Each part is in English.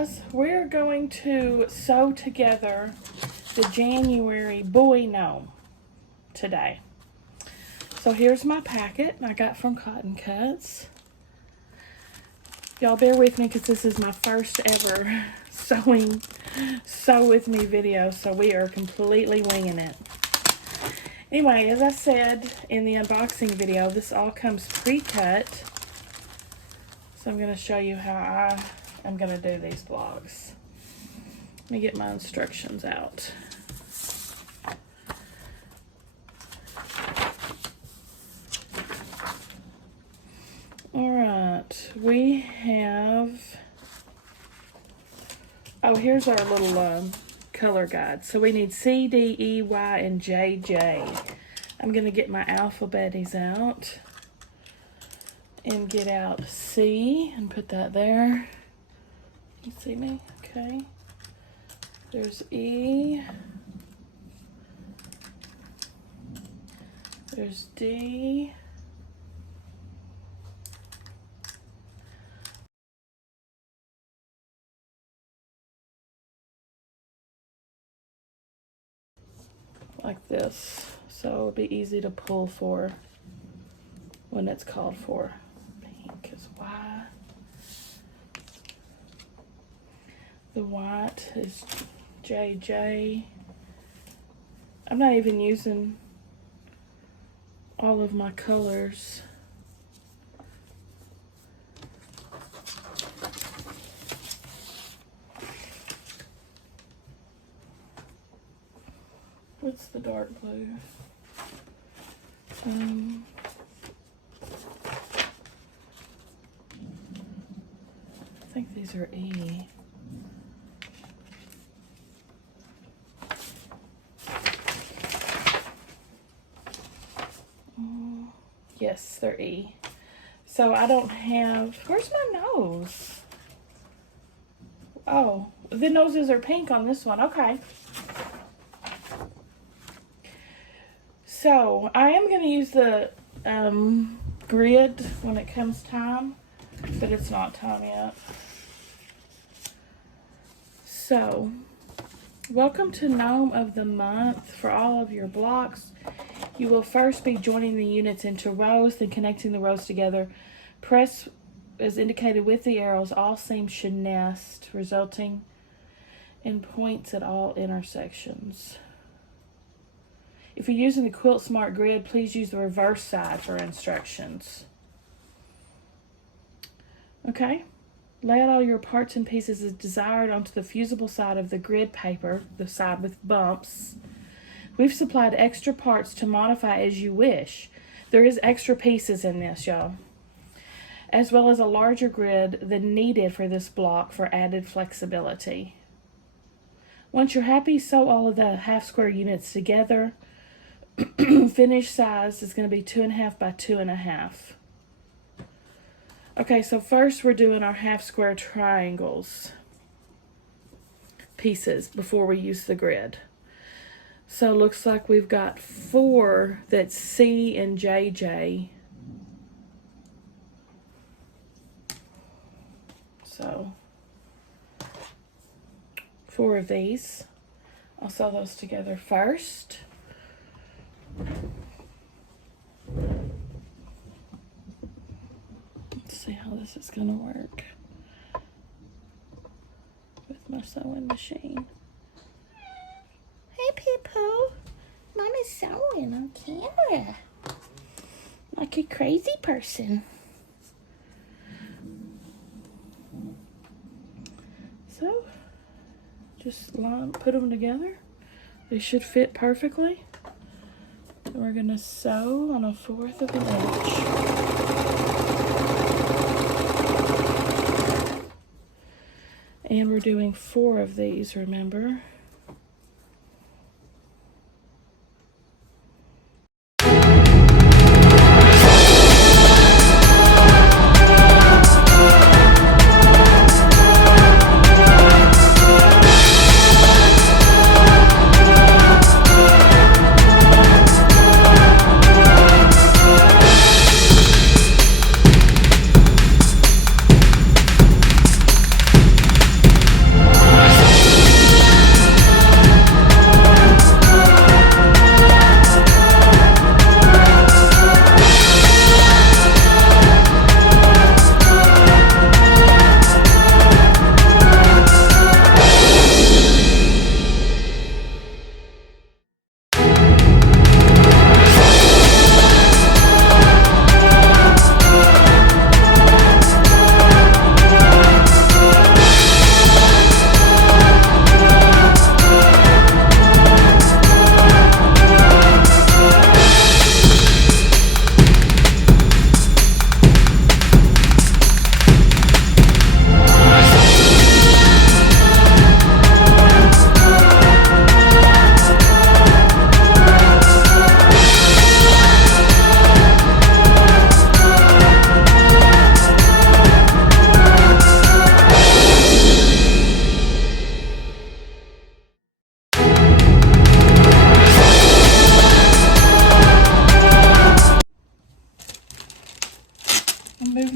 guys, we're going to sew together the January boy gnome today. So here's my packet I got from Cotton Cuts. Y'all bear with me because this is my first ever sew with me video, so we are completely winging it. Anyway, as I said in the unboxing video, this all comes pre-cut. So I'm going to show you how I'm going to do these blocks. Let me get my instructions out. Alright, we have... Oh, here's our little color guide. So we need C, D, E, Y, and J, J. I'm going to get my alphabets out and get out C and put that there. You see me? Okay. There's E. There's D. Like this, so it'll be easy to pull for when it's called for. Pink is Y. The white is JJ. I'm not even using all of my colors. What's the dark blue? I think these are E. Yes, they're E. So I don't have... Where's my nose? Oh, the noses are pink on this one. Okay. So, I am going to use the grid when it comes time, but it's not time yet. So, welcome to Gnome of the Month. For all of your blocks, you will first be joining the units into rows, then connecting the rows together. Press, as indicated with the arrows, all seams should nest, resulting in points at all intersections. If you're using the Quilt Smart Grid, please use the reverse side for instructions. Okay, lay out all your parts and pieces as desired onto the fusible side of the grid paper, the side with bumps. We've supplied extra parts to modify as you wish. There is extra pieces in this, y'all, as well as a larger grid than needed for this block for added flexibility. Once you're happy, sew all of the half square units together. Finished size is going to be 2.5 by 2.5. Okay, so first we're doing our half square triangles pieces before we use the grid. So it looks like we've got 4 that's C and JJ. So 4 of these. I'll sew those together first. Let's see how this is going to work with my sewing machine. Hey, people. Mommy's sewing on camera. Like a crazy person. So, just put them together. They should fit perfectly. We're going to sew on 1/4 of an inch. And we're doing 4 of these, remember?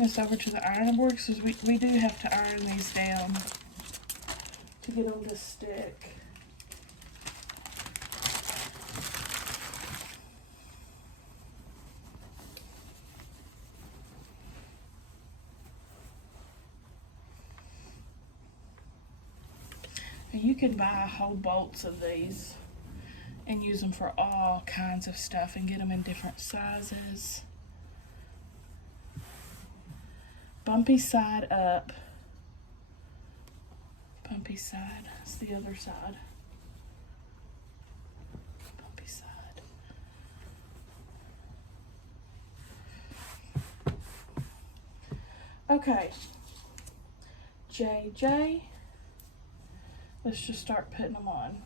switching this over to the ironing board because we do have to iron these down to get them to stick. And you can buy whole bolts of these and use them for all kinds of stuff and get them in different sizes. Bumpy side up. Bumpy side. That's the other side. Bumpy side. Okay. JJ. Let's just start putting them on.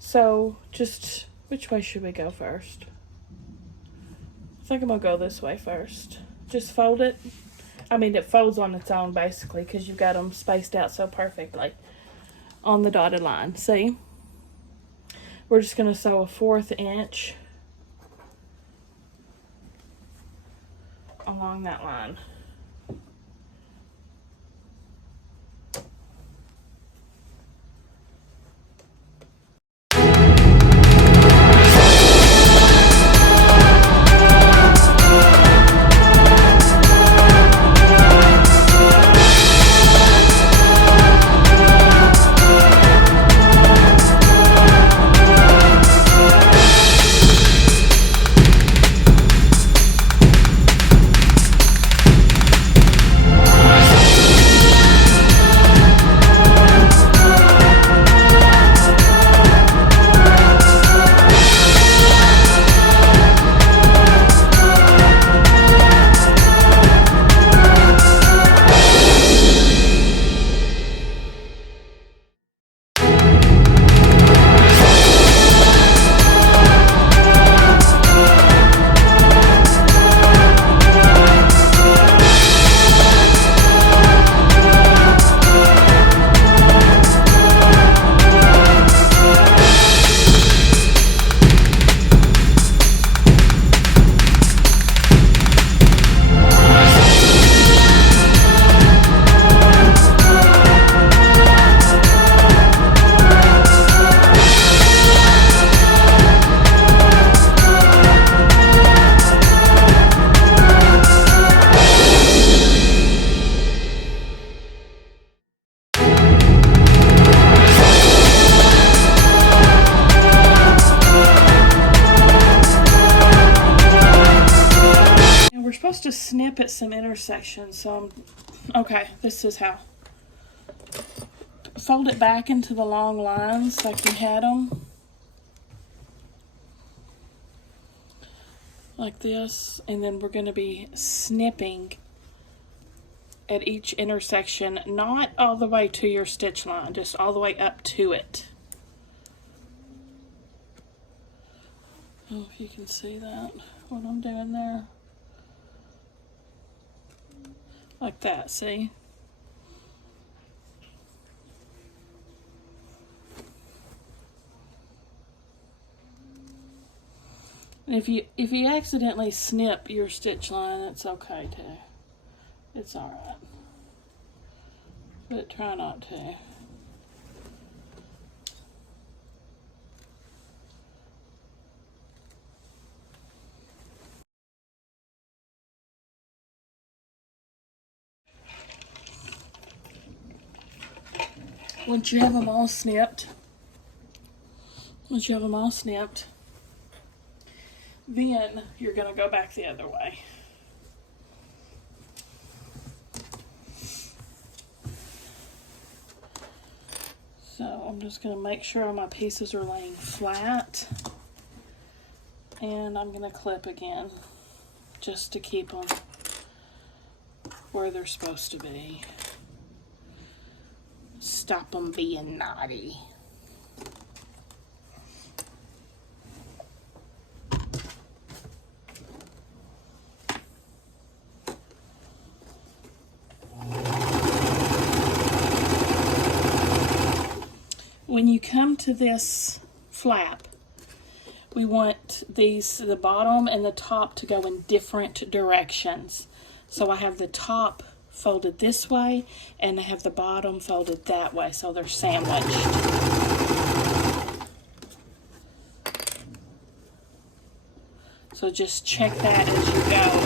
So, just, which way should we go first? I think I'm going to go this way first. Just fold it. I mean, it folds on its own, basically, because you've got them spaced out so perfectly on the dotted line. See? We're just going to sew a 1/4 inch along that line. supposed to snip at some intersections, so okay, this is how. Fold it back into the long lines like you had them. Like this, and then we're going to be snipping at each intersection, not all the way to your stitch line, just all the way up to it. Oh, if you can see that, what I'm doing there. Like that, see? And if you accidentally snip your stitch line, it's okay too. It's alright. But try not to. Once you have them all snipped, then you're going to go back the other way. So I'm just going to make sure all my pieces are laying flat, and I'm going to clip again just to keep them where they're supposed to be. Stop them being naughty. When you come to this flap, we want the bottom and the top to go in different directions. So I have the top folded this way, and I have the bottom folded that way, so they're sandwiched. So just check that as you go.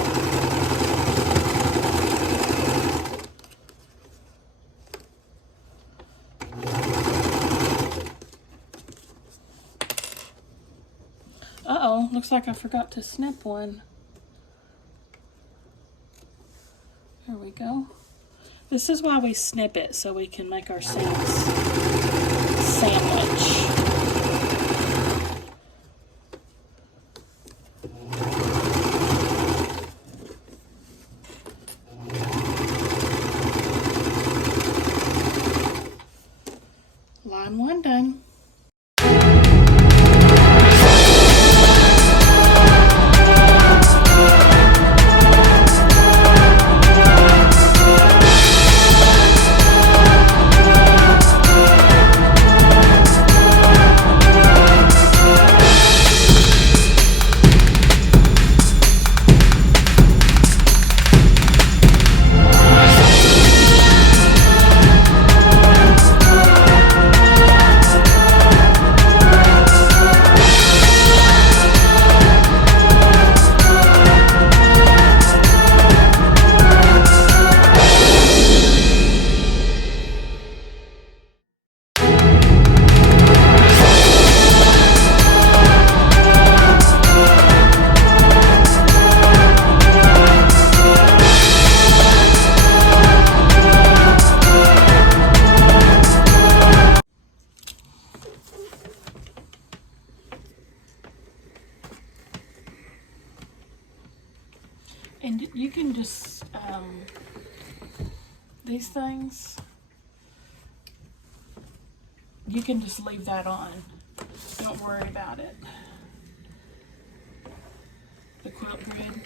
Uh-oh, looks like I forgot to snip one. There we go. This is why we snip it, so we can make our seams sandwich. Line one done. And you can just, these things, you can just leave that on. Don't worry about it. The quilt grid.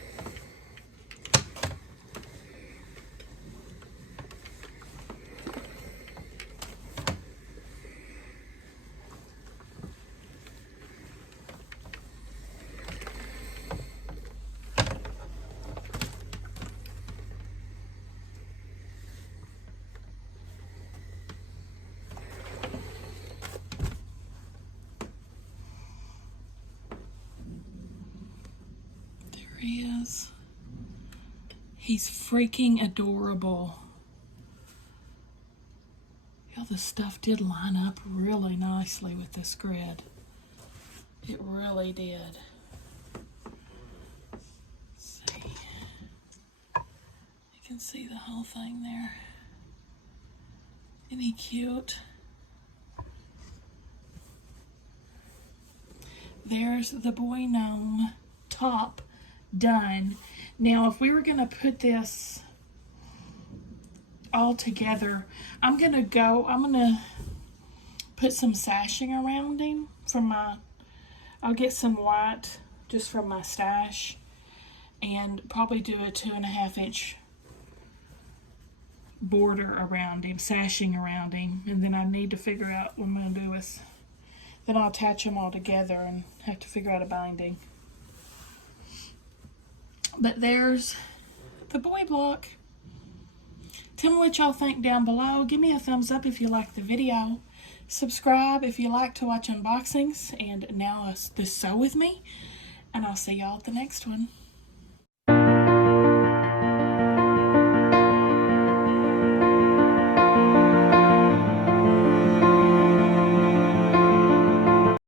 He is. He's freaking adorable. Yeah, the stuff did line up really nicely with this grid. It really did. Let's see. can see the whole thing there. Isn't he cute? There's the boy gnome top done. Now, if we were going to put this all together, I'm going to put some sashing around him from I'll get some white just from my stash and probably do a 2.5 inch border around him, sashing around him, and then I need to figure out what I'm going to do with, then I'll attach them all together and have to figure out a binding. But there's the boy block. Tell me what y'all think down below. Give me a thumbs up if you like the video. Subscribe if you like to watch unboxings. And now the sew with me. And I'll see y'all at the next one.